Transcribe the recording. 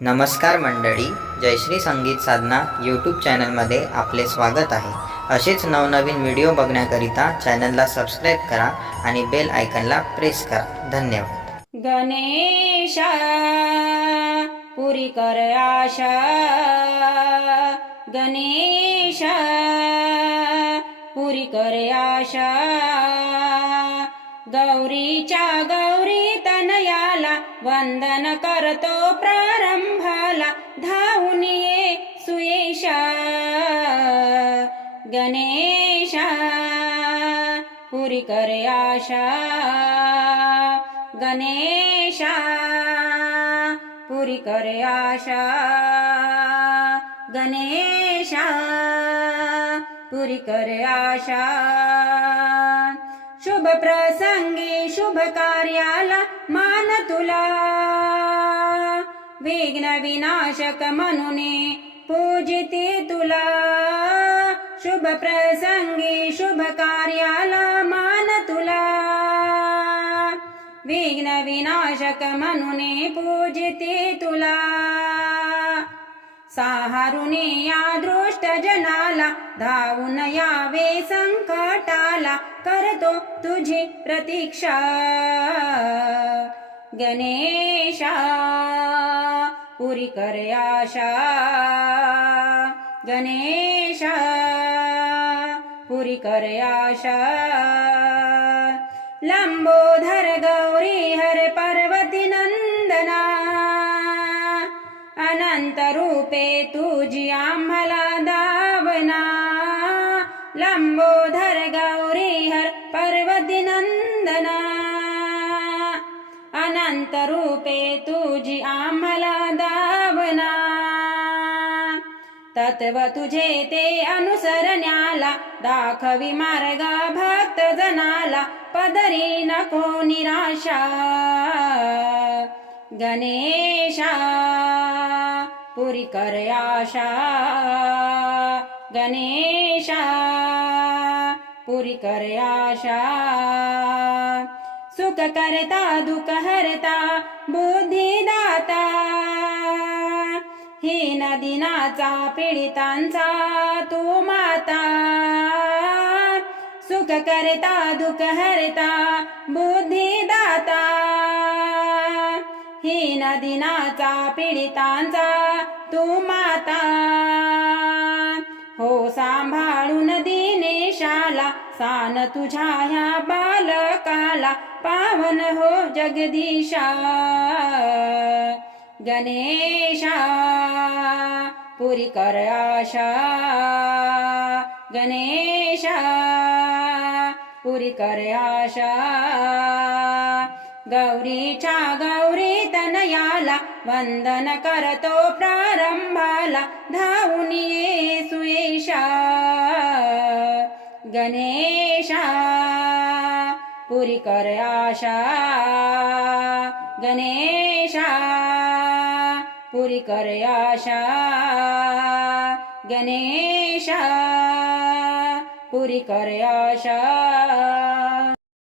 नमस्कार मंडळी जयश्री संगीत साधना यूट्यूब चॅनलमध्ये आपले स्वागत आहे. असेच नवनवीन व्हिडिओ बघण्याकरिता चॅनलला सबस्क्राईब करा आणि बेल आयकनला प्रेस करा. धन्यवाद. गणेश पुरी कर आशा. गणेश पुरी कर आशा. गौरीच्या गौरी वंदन करतो प्रारंभाला धावून ये सुयेशा गणेशा पुरी कर आशा गणेशा पुरी कर आशा गणेशा पुरी कर आशा। शुभ प्रसंगी शुभ कार्याला मान तुला. विघ्न विनाशक मनुने पूजिते तुला. शुभ प्रसंगी शुभ कार्याला मान तुला. विघ्न विनाशक मनुने पूजिते तुला. साहारुने या दृष्ट जनाला धावून यावे संकट. संकटाला करतो तुझी प्रतीक्षा. गणेशा पुरी कर आशा. गणेशा पुरी कर आशा. लंबोधर गौरी हर पार्वती नंदना. अनंत रूपे तुझी आम्हाला दावना. लंबोधर नंदना अनंत रूपे तुझी आम्हाला दावना। तत्व तुझे ते अनुसरण्याला दाखवी मार्ग भक्त जनाला पदरी नको निराशा। गणेशा पुरी कर आशा। गणेशा। पुरी कर आशा। सुख करता दुख हरता बुद्धिदाता। हे नदिनाचा पीडितांचा तू माता। सुख करता दुख हरता बुद्धिदाता। हे नदिनाचा पीडितांचा तू माता। हो सांभाळ दिनेशाला सान तुझ्या ह्या बालकाला पावन हो जगदीशा गणेशा पुरी कर आशा गणेशा पुरी कर आशा गौरीच्या गौरी तनयाला वंदन करतो प्रारंभाला धावून ये सुयेशा गणेशा पुरी कर आशा गणेशा पुरी कर आशा गणेशा पुरी कर आशा